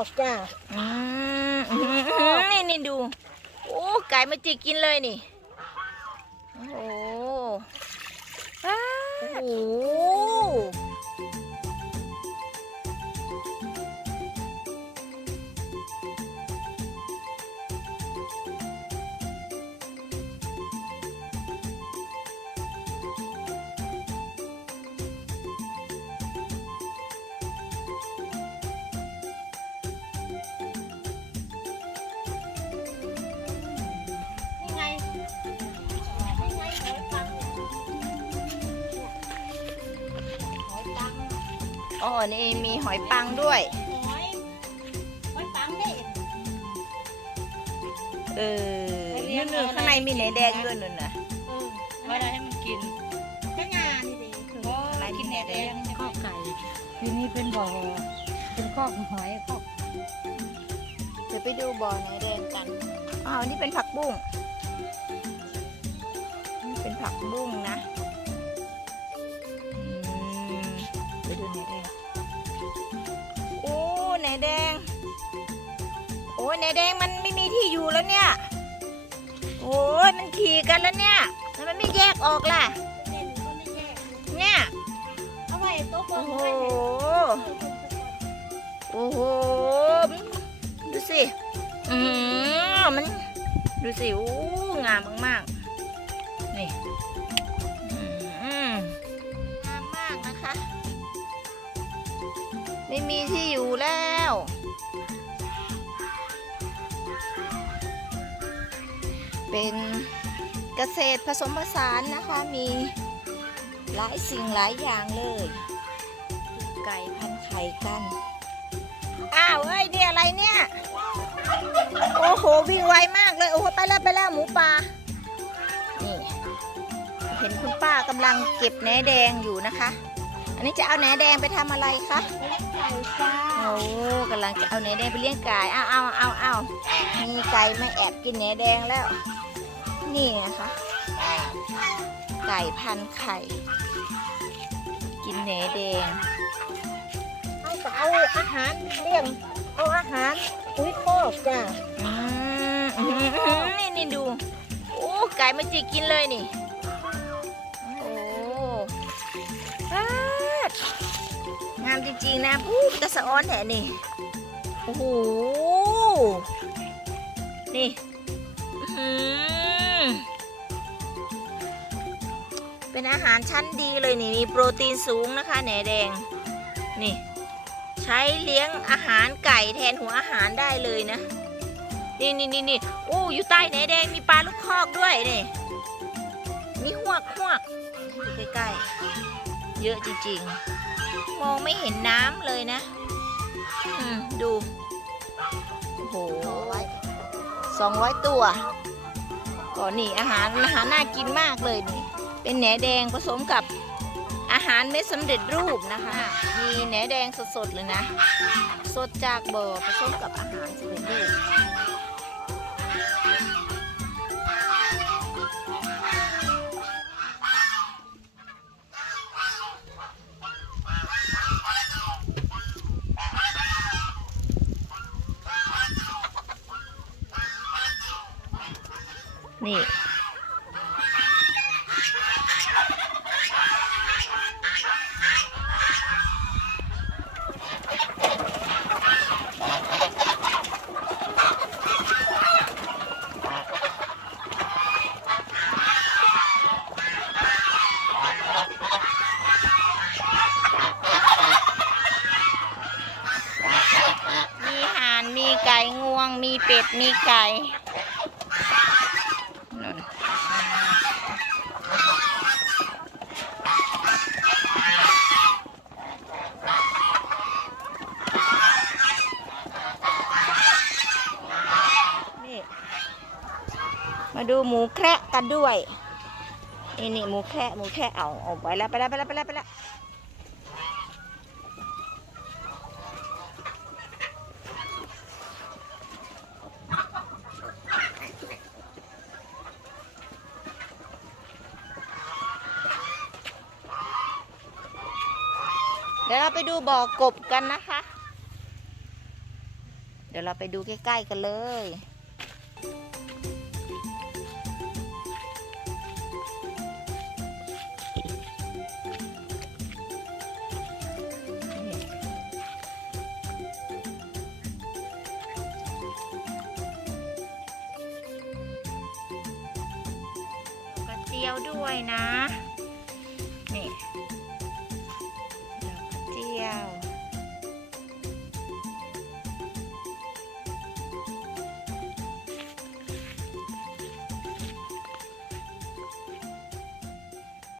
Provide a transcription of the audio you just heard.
อกจ้าอืมอื้อหือนี่นี่ดู โอ้ ไก่มาจิกกินเลยนี่ โอ้โหอ้าโอ้โห อ๋อ นี่มีหอยปังด้วย หอยหอยปังนี่เออนู่นๆข้างในมีไหนแดงด้วยนู่นน่ะเออไว้อะไรให้มันกินก็งานนี่ดิเพราะอะไรกินแหนแดงข้อกไก่ทีนี้เป็นบ่อเป็นข้อกหอยข้อกเดี๋ยวไปดูบ่อไหนแดงกันอ้าวนี่เป็นผักบุ้งนี่เป็นผักบุ้งนะ อ้ยไหนแดงมันไม่มีที่อยู่แล้วเนี่ย โอ้ยมันขี่กันแล้วเนี่ยทำไมไม่แยกออกล่ะเด่นก็ไม่แยกเนี่ยเอาไว้โต๊ะเบิ้โอ้งโหไว้ให้โอ้โหดูสิอืมมันดูสิโอ้งามมากๆนี่อืมงามมากนะคะ ไม่มีที่อยู่แล้ว เป็นเกษตรผสมผสานนะคะมีหลายสิ่งหลายอย่างเลย ไก่พันไข่กัน อ้าวเอ้ยนี่อะไรเนี่ย โอ้โห วิ่งไวมากเลย โอ้โห ไปแล้วไปแล้วหมูป่านี่ เห็นคุณป้ากำลังเก็บแหนแดงอยู่นะคะ อันนี้จะเอาแหนแดงไปทำอะไรคะไก่จ้าโอ้กำลังจะเอาแหนแดงไปเลี้ยงไก่เอาเอาเอาเอามีไก่มาแอบกินแหนแดงแล้ว นี่นะคะ ไก่พันไข่ กินแหนแดงเอาก็เอาอาหารเลี้ยงเอาอาหารอุ้ยคอกจ้าอืมอื้อหือนี่นี่ดู โอ้ไก่มาจิกกินเลยนี่ ริงๆนะพูดตะสะอ้อนแถนี่ โอ้โห นี่เป็นอาหารชั้นดีเลยนี่ มีโปรตีนสูงนะคะแหนแดง นี่ ใช้เลี้ยงอาหารไก่แทนหัวอาหารได้เลยนะ นี่นี่นี่นี่โอ้อยู่ใต้แหนแดงมีปลาลูกคอกด้วยนี่มีหวกหวกอยู่ใกล้ๆ เยอะจริงๆ มองไม่เห็นน้ำเลยนะดูโอ้โหสองร้อยตัวก็นี่อาหารอาหารน่ากินมากเลยนี่เป็นแหนแดงผสมกับอาหารเม็ดสำเร็จรูปนะคะ มีแหนแดงสดๆเลยนะ สดจากบ่อผสมกับอาหารสำเร็จรูป นี่ มีห่านมีไก่งวง มีเป็ด มีไก่นั่นนี่ มาดู หมูแคระกันด้วยนี่นี่หมูแคระหมูแคระเอาเอาไปแล้วไปแล้วไปแล้วไปแล้วไปแล้วเดี๋ยวเราไปดูบ่อกบกันนะคะ เดี๋ยวเราไปดูใกล้ๆกันเลย เจียวด้วยนะ